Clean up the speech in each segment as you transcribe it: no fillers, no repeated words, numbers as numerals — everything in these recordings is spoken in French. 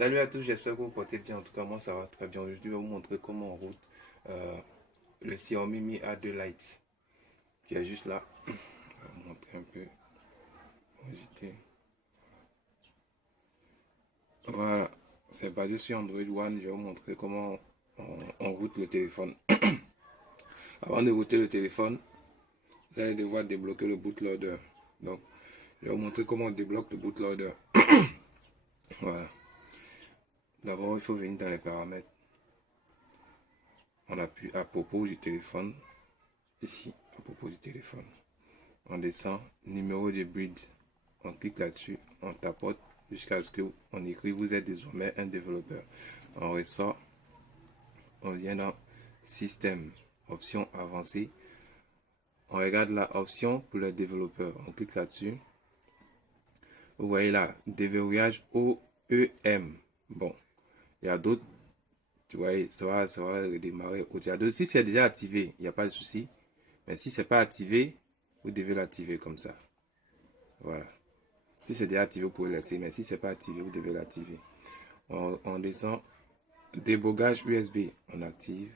Salut à tous, j'espère que vous portez bien. En tout cas, moi ça va très bien. Aujourd'hui, je vais vous montrer comment on route euh, le Xiaomi Mi A2 Lite qui est juste là. Je vais vous montrer un peu. Agiter. Voilà, c'est basé sur Android One. Je vais vous montrer comment on route le téléphone. Avant de router le téléphone, vous allez devoir débloquer le bootloader. Donc, je vais vous montrer comment on débloque le bootloader. Voilà. D'abord, il faut venir dans les paramètres. On appuie à propos du téléphone. Ici, à propos du téléphone. On descend, numéro de bridge. On clique là-dessus, on tapote jusqu'à ce qu'on écrit vous êtes désormais un développeur. On ressort, on vient dans système, option avancée. On regarde la option pour le développeur. On clique là-dessus. Vous voyez là, déverrouillage OEM. Bon, il y a d'autres. Tu vois, ça va redémarrer. Il y a d'autres. Si c'est déjà activé, il n'y a pas de souci. Mais si c'est pas activé, vous devez l'activer comme ça. Voilà. Si c'est déjà activé, vous pouvez laisser. Mais si c'est pas activé, vous devez l'activer. On descend. Débogage USB. On active.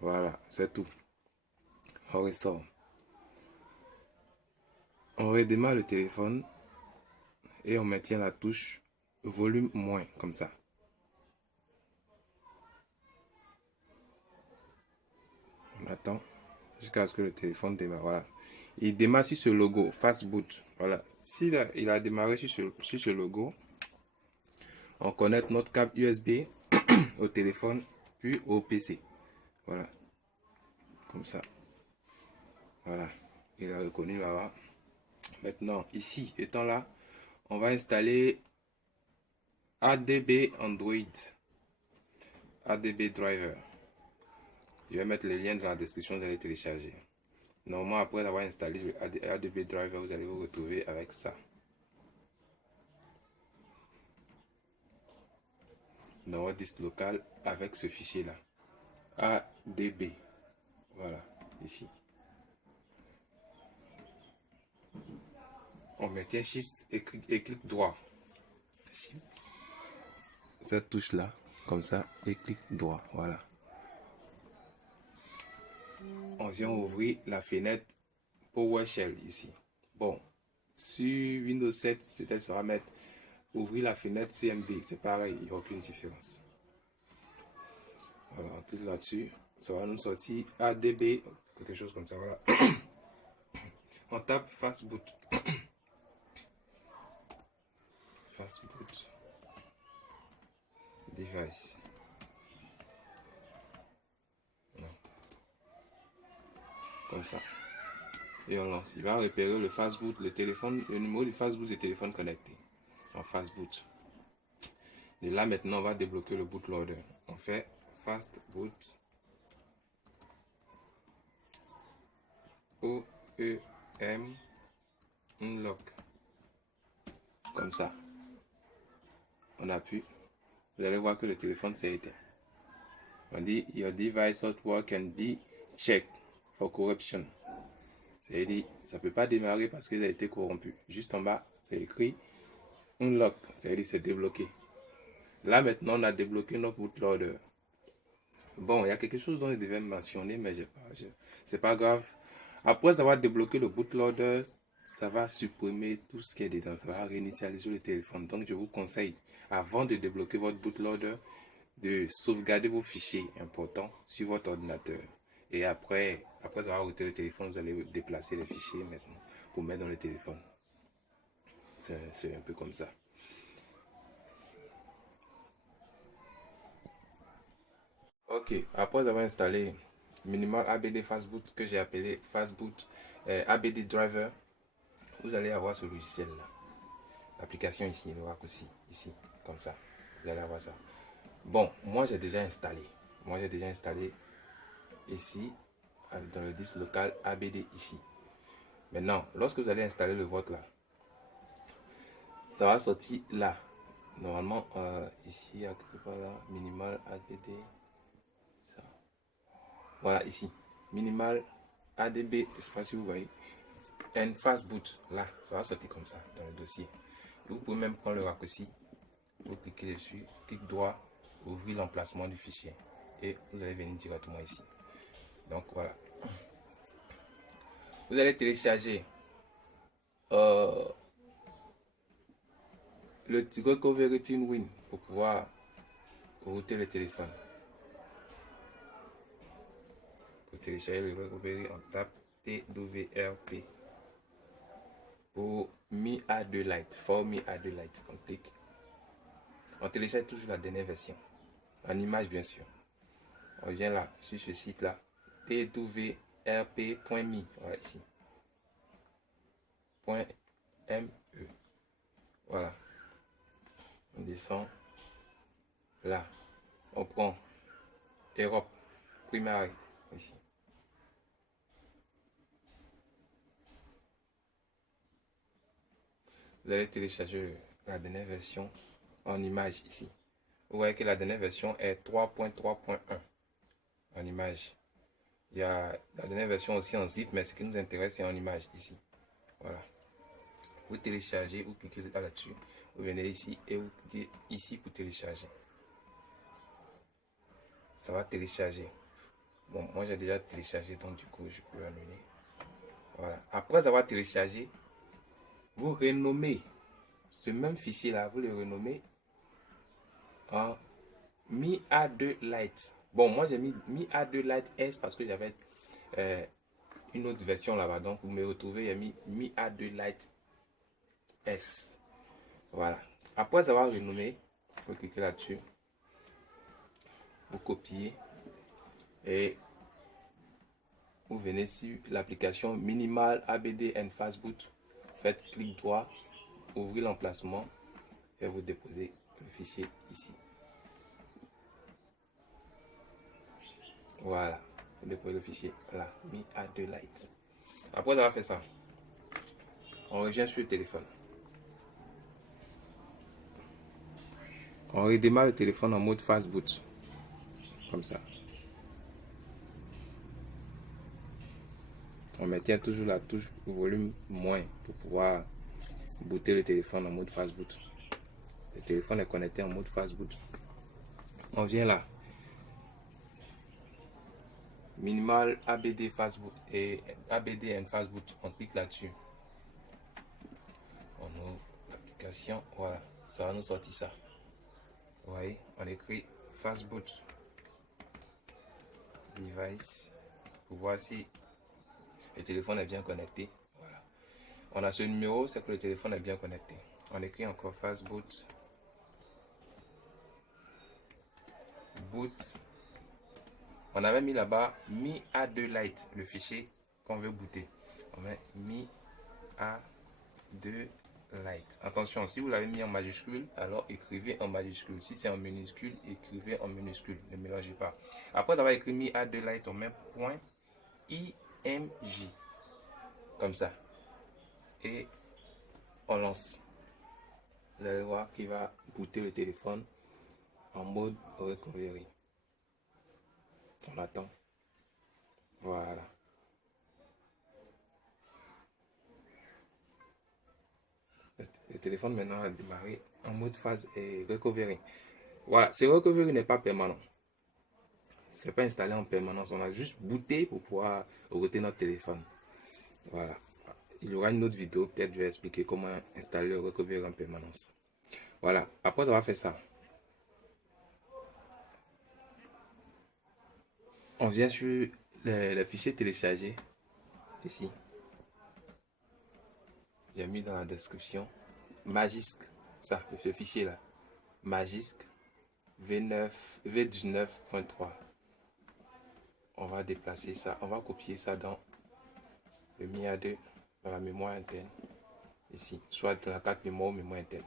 Voilà, c'est tout. On ressort. On redémarre le téléphone. Et on maintient la touche volume moins, comme ça. On attend jusqu'à ce que le téléphone démarre. Voilà. Il démarre sur ce logo, Fast Boot. Voilà. S'il il a démarré sur ce logo, on connecte notre câble USB au téléphone, puis au PC. Voilà. Comme ça. Voilà. Il a reconnu là-bas. Maintenant, ici, étant là, on va installer ADB Android. ADB Driver. Je vais mettre les liens dans la description, vous allez télécharger. Normalement, après avoir installé le ADB Driver, vous allez vous retrouver avec ça. Dans votre disque local avec ce fichier là. ADB. Voilà, ici. On maintient Shift et clic droit. Shift. Cette touche là, comme ça, et clic droit. Voilà. On vient ouvrir la fenêtre PowerShell ici. Bon, sur Windows 7, peut-être ça va mettre ouvrir la fenêtre CMD. C'est pareil, il n'y a aucune différence. Voilà, on clique là-dessus. Ça va nous sortir ADB, quelque chose comme ça. Voilà. On tape Fastboot. Fastboot. Device. Comme ça. Et on lance. Il va repérer le fastboot, le téléphone, le numéro du fastboot du téléphone connecté. En fastboot. Et là maintenant on va débloquer le bootloader. On fait fastboot OEM unlock. Comme ça. On appuie. Vous allez voir que le téléphone s'est éteint. On dit your device hotwire can be checked for corruption. C'est-à-dire, ça ne peut pas démarrer parce qu'il a été corrompu. Juste en bas, c'est écrit unlock. C'est-à-dire, c'est débloqué. Là, maintenant, on a débloqué notre bootloader. Bon, il y a quelque chose dont je devais mentionner, mais c'est pas grave. Après avoir débloqué le bootloader, ça va supprimer tout ce qui est dedans. Ça va réinitialiser le téléphone. Donc, je vous conseille, avant de débloquer votre bootloader, de sauvegarder vos fichiers importants sur votre ordinateur. Et après avoir routé le téléphone, vous allez déplacer les fichiers maintenant pour mettre dans le téléphone. C'est un peu comme ça. Ok, après avoir installé Minimal ABD Fastboot que j'ai appelé Fastboot ABD Driver, vous allez avoir ce logiciel là. L'application ici, le raccourci ici, comme ça. Vous allez avoir ça. Bon, moi j'ai déjà installé. Ici dans le disque local ABD ici. Maintenant, lorsque vous allez installer le vôtre là, ça va sortir là. Normalement, ici, il y a quelque part là, minimal ADD. Ça. Voilà, ici. Minimal ADB, espace, vous voyez. And fastboot, là, ça va sortir comme ça dans le dossier. Et vous pouvez même prendre le raccourci Vous cliquez dessus, clic droit, ouvrir l'emplacement du fichier et vous allez venir directement ici. Donc voilà. Vous allez télécharger le Recovery TwinWin pour pouvoir router le téléphone. Pour télécharger le Recovery, on tape TWRP. Pour Mi A2 Lite, for Mi A2 Lite, on clique. On télécharge toujours la dernière version, en image bien sûr. On vient là, sur ce site là, twrp.me, voilà ici. .me. Voilà. On descend là. On prend Europe, Primary, ici. Vous allez télécharger la dernière version en image ici. Vous voyez que la dernière version est 3.3.1 en image. Il y a la dernière version aussi en zip, mais ce qui nous intéresse, c'est en image ici. Voilà. Vous téléchargez, vous cliquez là-dessus. Vous venez ici et vous cliquez ici pour télécharger. Ça va télécharger. Bon, moi j'ai déjà téléchargé, donc du coup, je peux annuler. Voilà. Après avoir téléchargé, vous renommez ce même fichier-là, vous le renommez en Mi A2 Lite. Bon, moi j'ai mis Mi A2 Lite S parce que j'avais une autre version là-bas. Donc, vous me retrouvez, j'ai mis Mi A2 Lite S. Voilà. Après avoir renommé, vous cliquez là-dessus. Vous copiez et vous venez sur l'application Minimal ABD and Fastboot. Faites clic droit, ouvrez l'emplacement et vous déposez le fichier ici. Voilà, vous déposez le fichier là, Mi A2 Lite. Après avoir fait ça, on revient sur le téléphone. On redémarre le téléphone en mode Fastboot. Comme ça. On maintient toujours la touche volume moins pour pouvoir booter le téléphone en mode Fastboot. Le téléphone est connecté en mode Fastboot. On vient là. Minimal ABD Fastboot et ABD and Fastboot. On clique là-dessus. On ouvre l'application. Voilà. Ça va nous sortir ça. Vous voyez, on écrit Fastboot Device pour voir si le téléphone est bien connecté. Voilà. On a ce numéro, c'est que le téléphone est bien connecté. On écrit encore Fastboot Boot. On avait mis là-bas Mi A2 Lite, le fichier qu'on veut booter. On met Mi A2 Lite. Attention, si vous l'avez mis en majuscule, alors écrivez en majuscule. Si c'est en minuscule, écrivez en minuscule. Ne mélangez pas. Après avoir écrit Mi A2 Lite, on met .imj. Comme ça. Et on lance. Vous allez voir qu'il va booter le téléphone en mode recovery. On attend. Voilà. Le téléphone maintenant a démarré en mode phase et recovery. Voilà, ce recovery n'est pas permanent. C'est pas installé en permanence. On a juste booté pour pouvoir router notre téléphone. Voilà. Il y aura une autre vidéo, peut-être je vais expliquer comment installer le recovery en permanence. Voilà. Après avoir fait ça, on vient sur le fichier téléchargé. Ici. J'ai mis dans la description. Magisk. Ça, ce fichier là. Magisk V19.3. On va déplacer ça. On va copier ça dans le Mi A2, dans la mémoire interne. Ici. Soit dans la carte mémoire ou mémoire interne.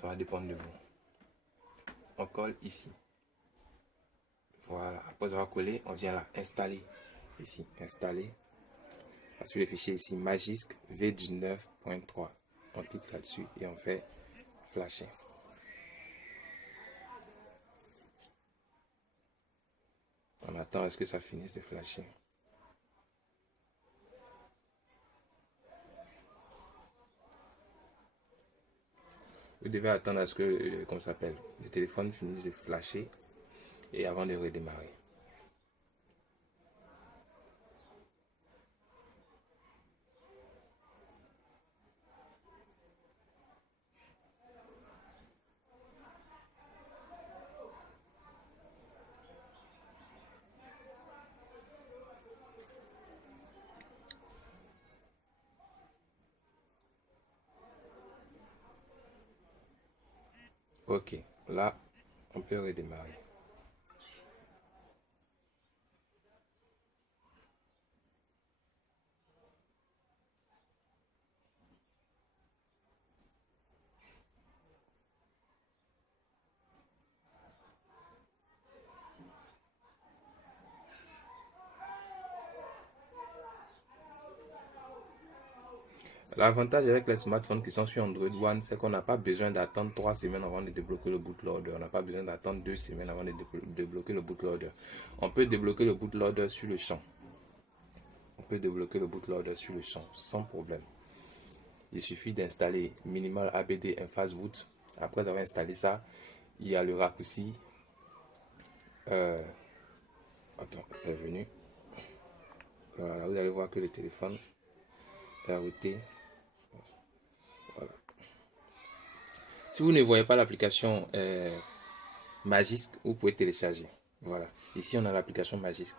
Ça va dépendre de vous. On colle ici. Voilà. Après avoir collé, on vient là. Installer. Ici. Installer. Sur le fichier ici. Magisk V19.3. On clique là-dessus et on fait flasher. On attend à ce que ça finisse de flasher. Vous devez attendre à ce que, comment ça s'appelle, le téléphone finisse de flasher et avant de redémarrer. Ok, là, on peut redémarrer. L'avantage avec les smartphones qui sont sur Android One, c'est qu'on n'a pas besoin d'attendre 3 semaines avant de débloquer le bootloader. On n'a pas besoin d'attendre 2 semaines avant de débloquer le bootloader. On peut débloquer le bootloader sur le champ. On peut débloquer le bootloader sur le champ sans problème. Il suffit d'installer Minimal ABD Fastboot. Après avoir installé ça, il y a le raccourci. Attends, c'est venu. Voilà, vous allez voir que le téléphone est routé. Voilà. Si vous ne voyez pas l'application Magisk, vous pouvez télécharger. Voilà. Ici, on a l'application Magisk.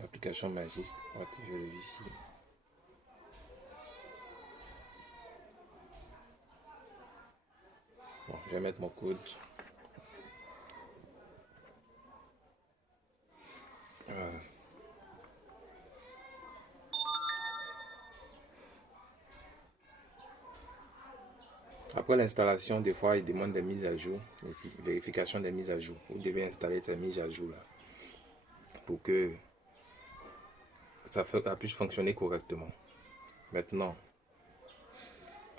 L'application Magisk. On va activer le Wi-Fi. Bon, je vais mettre mon code. Après l'installation, des fois, il demande des mises à jour. Ici, vérification des mises à jour. Vous devez installer ces mises à jour là pour que ça puisse fonctionner correctement. Maintenant,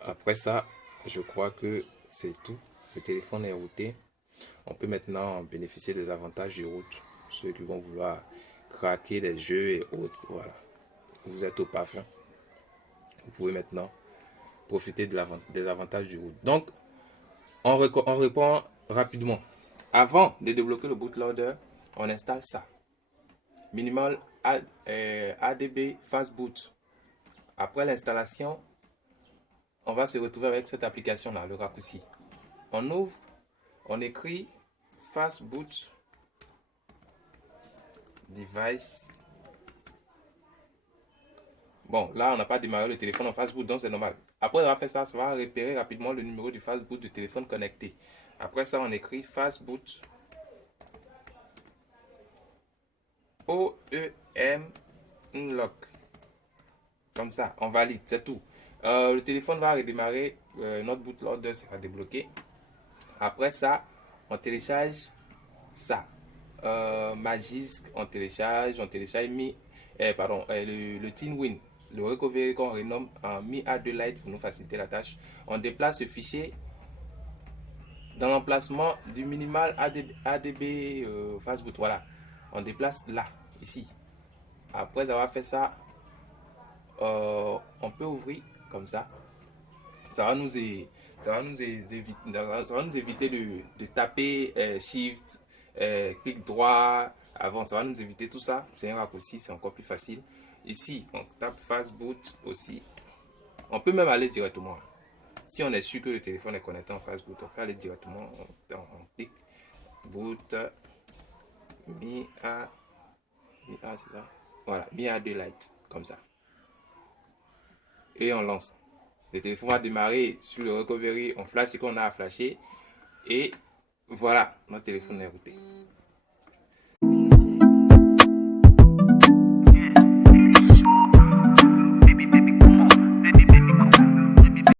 après ça, je crois que c'est tout. Le téléphone est routé. On peut maintenant bénéficier des avantages du route. Ceux qui vont vouloir craquer des jeux et autres, voilà. Vous êtes au parfum. Vous pouvez maintenant profiter des avantages du route. Donc, on répond rapidement. Avant de débloquer le bootloader, on installe ça. Minimal ADB Fastboot. Après l'installation, on va se retrouver avec cette application là, le raccourci. On ouvre, on écrit Fastboot Device. Bon, là, on n'a pas démarré le téléphone en Fastboot, donc c'est normal. Après avoir fait ça, ça va repérer rapidement le numéro du Fastboot du téléphone connecté. Après ça, on écrit Fastboot OEM Unlock. Comme ça, on valide, c'est tout. Le téléphone va redémarrer, notre bootloader sera débloqué. Après ça, on télécharge ça. Magisk, on télécharge le TinWin, le recovery qu'on renomme en Mi A2 Lite pour nous faciliter la tâche. On déplace ce fichier dans l'emplacement du minimal ADB Fastboot. Voilà, on déplace là, ici. Après avoir fait ça, on peut ouvrir comme ça. Ça va nous éviter de taper Shift, clic droit avant. Ça va nous éviter tout ça. C'est un raccourci, c'est encore plus facile. Ici, on tape Fastboot aussi. On peut même aller directement. Si on est sûr que le téléphone est connecté en Fastboot, on peut aller directement. On clique Boot Mi A, c'est ça. Voilà, Mi A2 Lite, comme ça. Et on lance. Le téléphone va démarrer sur le recovery, on flash ce qu'on a à flasher et voilà, notre téléphone est routé.